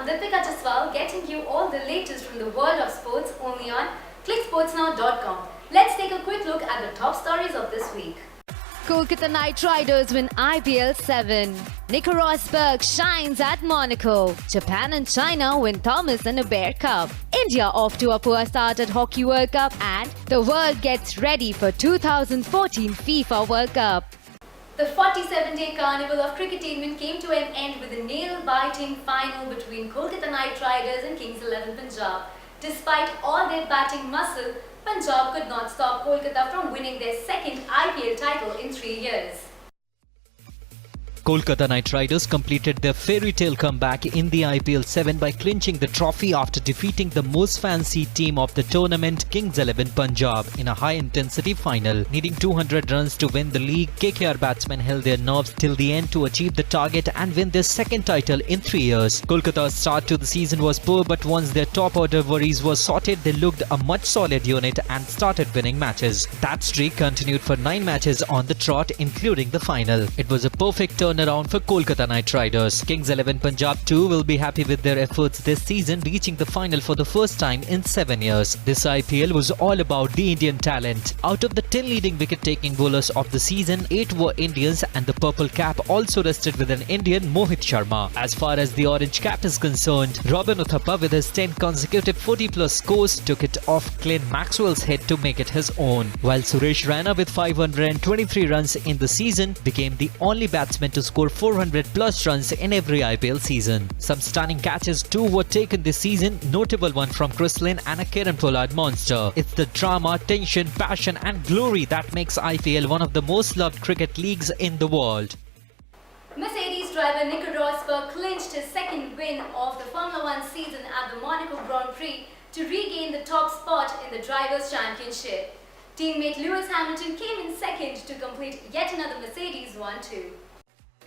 I'm Deepika Jaswal, getting you all the latest from the world of sports only on clicksportsnow.com. Let's take a quick look at the top stories of this week. Kolkata Knight Riders win IPL 7. Nico Rosberg shines at Monaco. Japan and China win Thomas and Uber Cup. India off to a poor start at Hockey World Cup, and the world gets ready for 2014 FIFA World Cup. The 47-day carnival of cricketainment came to an end with a nail-biting final between Kolkata Knight Riders and Kings 11 Punjab. Despite all their batting muscle, Punjab could not stop Kolkata from winning their second IPL title in 3 years. Kolkata Knight Riders completed their fairy tale comeback in the IPL 7 by clinching the trophy after defeating the most fancied team of the tournament, Kings 11 Punjab, in a high-intensity final. Needing 200 runs to win the league, KKR batsmen held their nerves till the end to achieve the target and win their second title in 3 years. Kolkata's start to the season was poor, but once their top-order worries were sorted, they looked a much solid unit and started winning matches. That streak continued for 9 matches on the trot, including the final. It was a perfect turnaround for Kolkata Knight Riders. Kings 11 Punjab too will be happy with their efforts this season, reaching the final for the first time in 7 years. This IPL was all about the Indian talent. Out of the 10 leading wicket-taking bowlers of the season, 8 were Indians, and the purple cap also rested with an Indian, Mohit Sharma. As far as the orange cap is concerned, Robin Uthappa with his 10 consecutive 40-plus scores took it off Glenn Maxwell's head to make it his own, while Suresh Raina with 523 runs in the season became the only batsman to score 400-plus runs in every IPL season. Some stunning catches too were taken this season, notable one from Chris Lynn and a Kieron Pollard monster. It's the drama, tension, passion and glory that makes IPL one of the most loved cricket leagues in the world. Mercedes driver Nico Rosberg clinched his second win of the Formula One season at the Monaco Grand Prix to regain the top spot in the Drivers' Championship. Teammate Lewis Hamilton came in second to complete yet another Mercedes 1-2.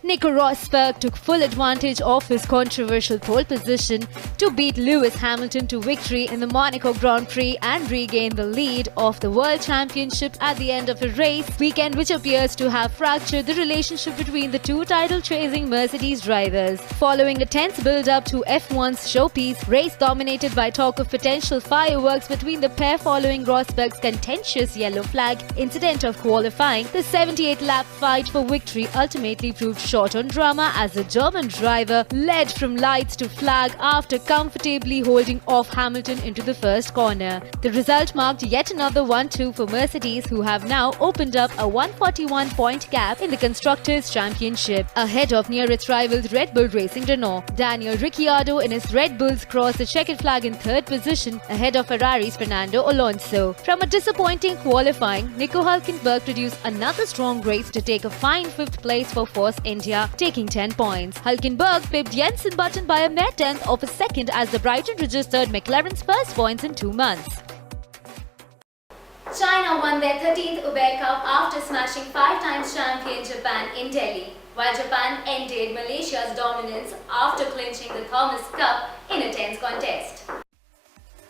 Nico Rosberg took full advantage of his controversial pole position to beat Lewis Hamilton to victory in the Monaco Grand Prix and regain the lead of the World Championship at the end of a race weekend which appears to have fractured the relationship between the two title-chasing Mercedes drivers. Following a tense build-up to F1's showpiece race dominated by talk of potential fireworks between the pair following Rosberg's contentious yellow flag incident of qualifying, the 78-lap fight for victory ultimately proved short on drama as the German driver led from lights to flag after comfortably holding off Hamilton into the first corner. The result marked yet another 1-2 for Mercedes, who have now opened up a 141-point gap in the Constructors' Championship, ahead of nearest rivals Red Bull Racing Renault. Daniel Ricciardo in his Red Bulls crossed the checkered flag in third position, ahead of Ferrari's Fernando Alonso. From a disappointing qualifying, Nico Hülkenberg produced another strong race to take a fine 5th place for Force India, taking 10 points. Hülkenberg pipped Jenson Button by a mere tenth of a second as the Brighton registered McLaren's first points in 2 months. China won their 13th Uber Cup after smashing 5-time champion Japan in Delhi, while Japan ended Malaysia's dominance after clinching the Thomas Cup in a tense contest.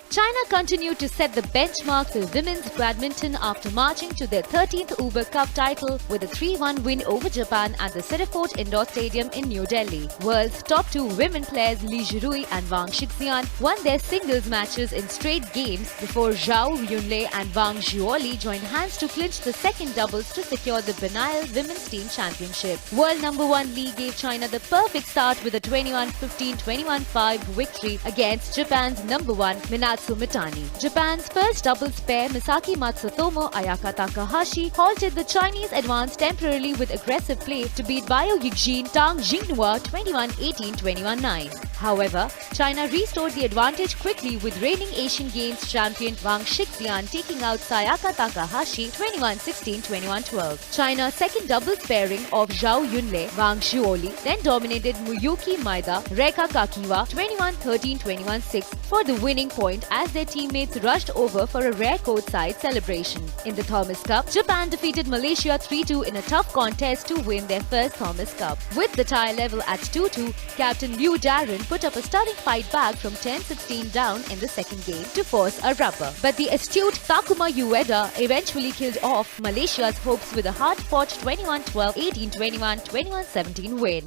China continued to set the benchmark for women's badminton after marching to their 13th Uber Cup title with a 3-1 win over Japan at the Citiefort Indoor Stadium in New Delhi. World's top 2 women players Li Jirui and Wang Shixian won their singles matches in straight games before Zhao Yunlei and Wang Zhuoli joined hands to clinch the second doubles to secure the Benail Women's Team Championship. World number 1 Li gave China the perfect start with a 21-15, 21-5 victory against Japan's number 1 Minatsu Mitani. Japan's first doubles pair Misaki Matsutomo Ayaka Takahashi halted the Chinese advance temporarily with aggressive play to beat Bio Yijin Tang Jinghua 21-18, 21-9. However, China restored the advantage quickly with reigning Asian Games champion Wang Shixian taking out Sayaka Takahashi 21-16, 21-12. China's second doubles pairing of Zhao Yunlei, Wang Zhuoli then dominated Miyuki Maeda, Reika Kakiwa 21-13, 21-6 for the winning point as their teammates rushed over for a rare courtside celebration. In the Thomas Cup, Japan defeated Malaysia 3-2 in a tough contest to win their first Thomas Cup. With the tie level at 2-2, Captain Liu Darren put up a stunning fight back from 10-16 down in the second game to force a rubber. But the astute Takuma Ueda eventually killed off Malaysia's hopes with a hard-fought 21-12, 18-21, 21-17 win.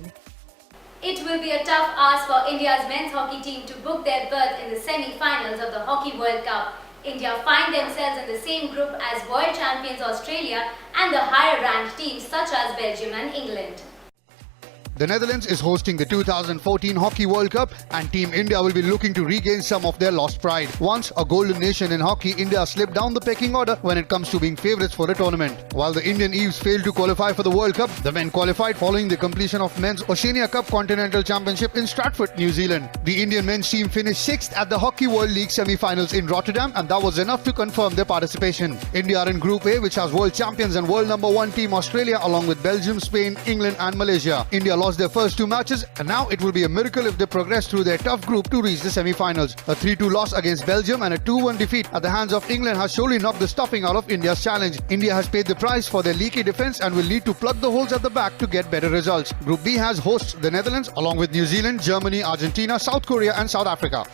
It will be a tough ask for India's men's hockey team to book their berth in the semi-finals of the Hockey World Cup. India find themselves in the same group as world champions Australia and the higher-ranked teams such as Belgium and England. The Netherlands is hosting the 2014 Hockey World Cup and Team India will be looking to regain some of their lost pride. Once a golden nation in hockey, India slipped down the pecking order when it comes to being favourites for the tournament. While the Indian Eves failed to qualify for the World Cup, the men qualified following the completion of Men's Oceania Cup Continental Championship in Stratford, New Zealand. The Indian men's team finished 6th at the Hockey World League semi-finals in Rotterdam and that was enough to confirm their participation. India are in Group A, which has world champions and world number 1 team Australia along with Belgium, Spain, England and Malaysia. India lost their first 2 matches and now it will be a miracle if they progress through their tough group to reach the semi-finals. A 3-2 loss against Belgium and a 2-1 defeat at the hands of England has surely knocked the stuffing out of India's challenge. India has paid the price for their leaky defence and will need to plug the holes at the back to get better results. Group B has hosts the Netherlands along with New Zealand, Germany, Argentina, South Korea and South Africa.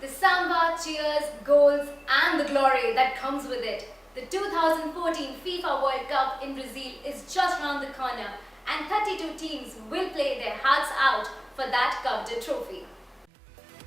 The samba, cheers, goals and the glory that comes with it. The 2014 FIFA World Cup in Brazil is just round the corner and 32 teams will play their hearts out for that coveted trophy.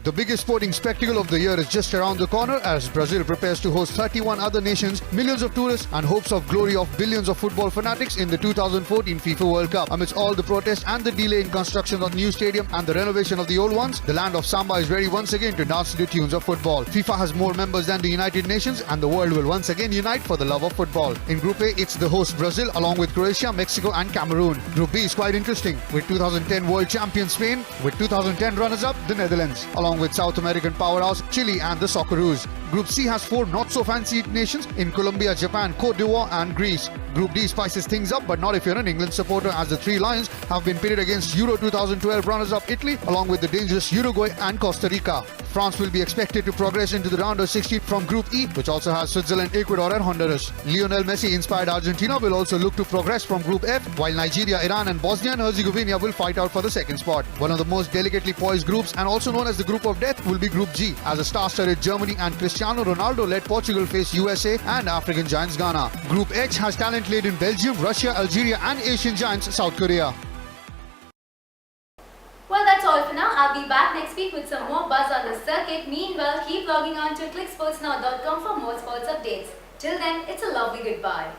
The biggest sporting spectacle of the year is just around the corner as Brazil prepares to host 31 other nations, millions of tourists and hopes of glory of billions of football fanatics in the 2014 FIFA World Cup. Amidst all the protests and the delay in construction of new stadium and the renovation of the old ones, the land of samba is ready once again to dance to the tunes of football. FIFA has more members than the United Nations and the world will once again unite for the love of football. In Group A, it's the host Brazil along with Croatia, Mexico and Cameroon. Group B is quite interesting with 2010 world champion Spain, with 2010 runners-up the Netherlands, along with South American powerhouse Chile and the Socceroos. Group C has 4 not-so-fancy nations in Colombia, Japan, Cote d'Ivoire and Greece. Group D spices things up, but not if you're an England supporter, as the 3 Lions have been pitted against Euro 2012 runners-up Italy, along with the dangerous Uruguay and Costa Rica. France will be expected to progress into the round of 16 from Group E, which also has Switzerland, Ecuador and Honduras. Lionel Messi-inspired Argentina will also look to progress from Group F, while Nigeria, Iran and Bosnia and Herzegovina will fight out for the second spot. One of the most delicately poised groups, and also known as the Group of Death, will be Group G, as a star-studded Germany and Cristiano Ronaldo-led Portugal face USA and African giants Ghana. Group H has talent-laden Belgium, Russia, Algeria and Asian giants South Korea. Well, that's all for now. I'll be back next week with some more buzz on the circuit. Meanwhile, keep logging on to clicksportsnow.com for more sports updates. Till then, it's a lovely goodbye.